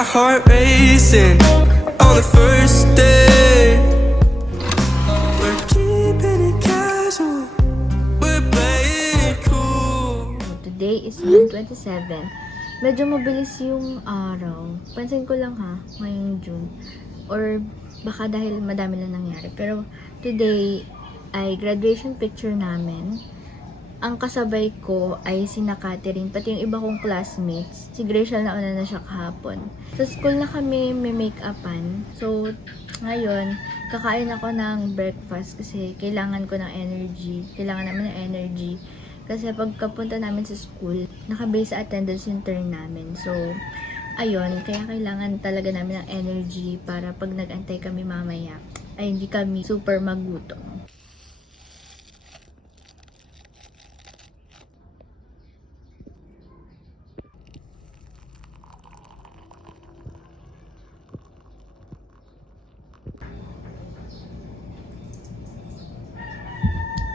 my heart racing on the first day. We're keeping it casual, we're playing it cool. Today is June 27. Medyo mabilis yung araw. Pansin ko lang ha, ngayong June. Or baka dahil madami lang nangyari. Pero today ay graduation picture namin. Ang kasabay ko ay sina Catherine, pati yung iba kong classmates. Si Gracial na una na siya kahapon. Sa school na kami may make-upan. So, ngayon, kakain ako ng breakfast kasi kailangan ko ng energy. Kailangan namin ng energy. Kasi pagkapunta namin sa school, nakabase sa attendance yung turn namin. So, ayun, kaya kailangan talaga namin ng energy para pag nag-antay kami mamaya, ay hindi kami super magutom.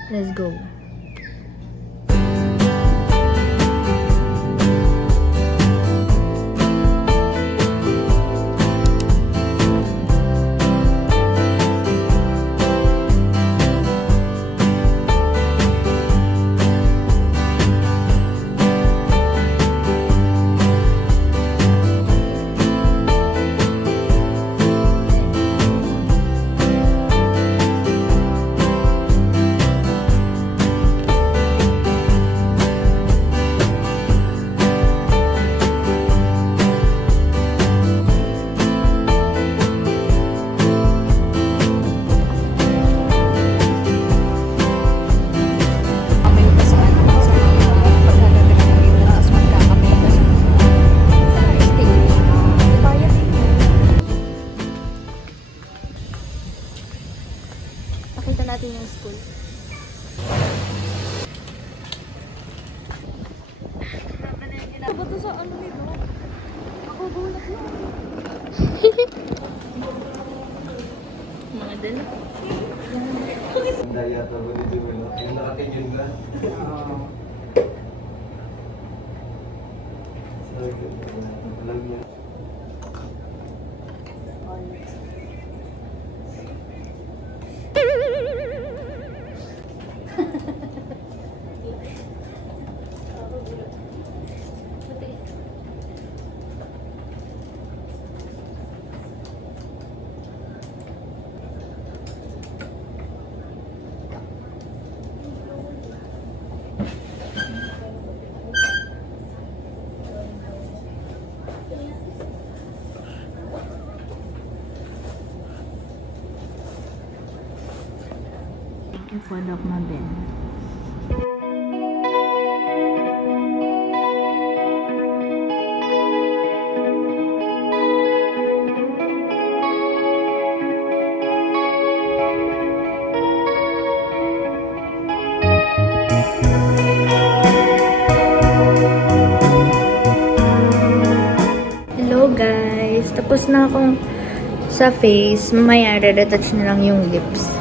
Let's go. Pakita natin yung school. Ano ba ito sa ano nito? Ako gulat lang. Mga dala. Daya to dito mo. Yung nakatingin ka. Alam niya. Thank you for Doc Mabel. Hello guys! Tapos na akong sa face. Mamaya retouch na lang yung lips.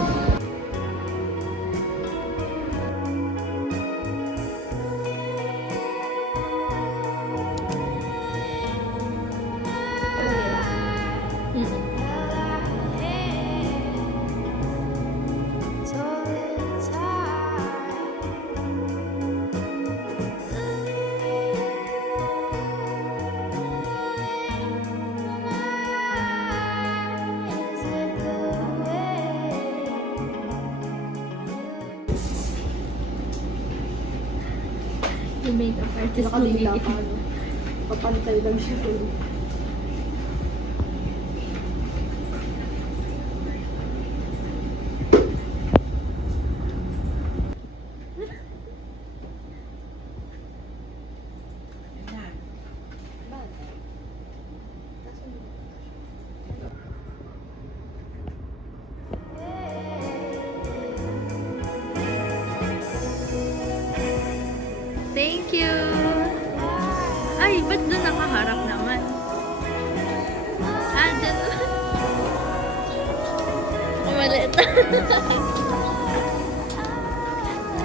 Yung makeup artist ko Nakalila ka, no? Papantay lang siya. Thank you! Ay, ba't doon nakaharap naman? Ah, dyan. Maliit.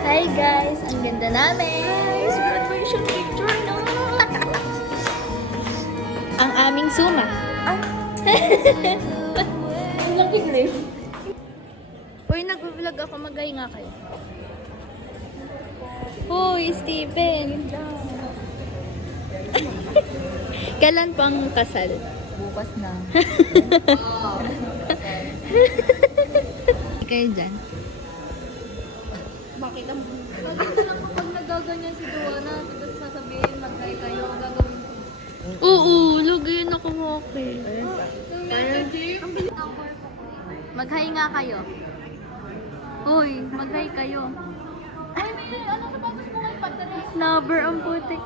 Hi guys! Ang ganda namin! Guys, graduation picture na! ang aming suma. Ang laki, Grace. Uy, nag-vlog ako. Mag-hi nga kayo. Uy, Steven. Kailan pang kasal? Bukas na. Kayo dyan. Bakit lang kapag nagaganyan si Joanna, tapos sasabihin, mag-try kayo, gagawin ko. Oo, login ako okay. Ang bilis ng corpo ko. Mag-hi nga kayo. Uy, mag-hi kayo. Ay, may ano nabagas mo ngayon, Patrick? Snubber ang putik.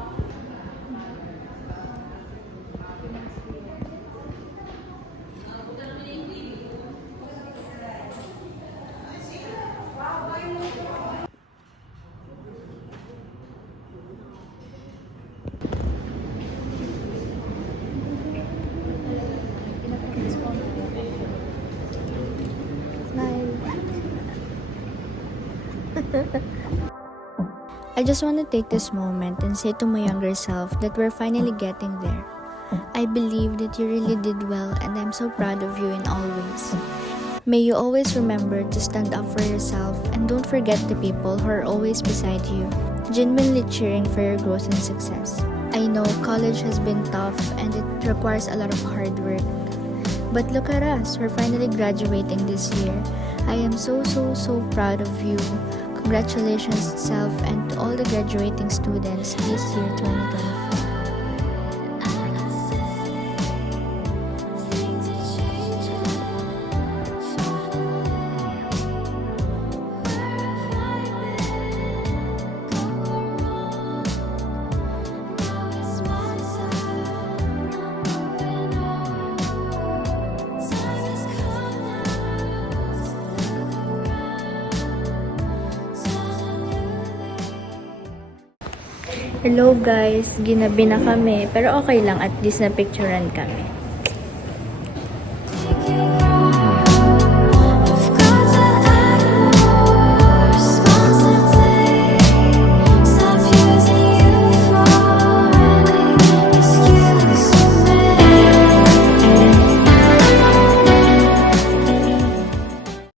I just want to take this moment and say to my younger self that we're finally getting there. I believe that you really did well and I'm so proud of you in all ways. May you always remember to stand up for yourself and don't forget the people who are always beside you, genuinely cheering for your growth and success. I know college has been tough and it requires a lot of hard work. But look at us, we're finally graduating this year. I am so proud of you. Congratulations, self, and to all the graduating students this year, 2024. Hello guys, ginabi na kami pero okay lang at least na picturean kami.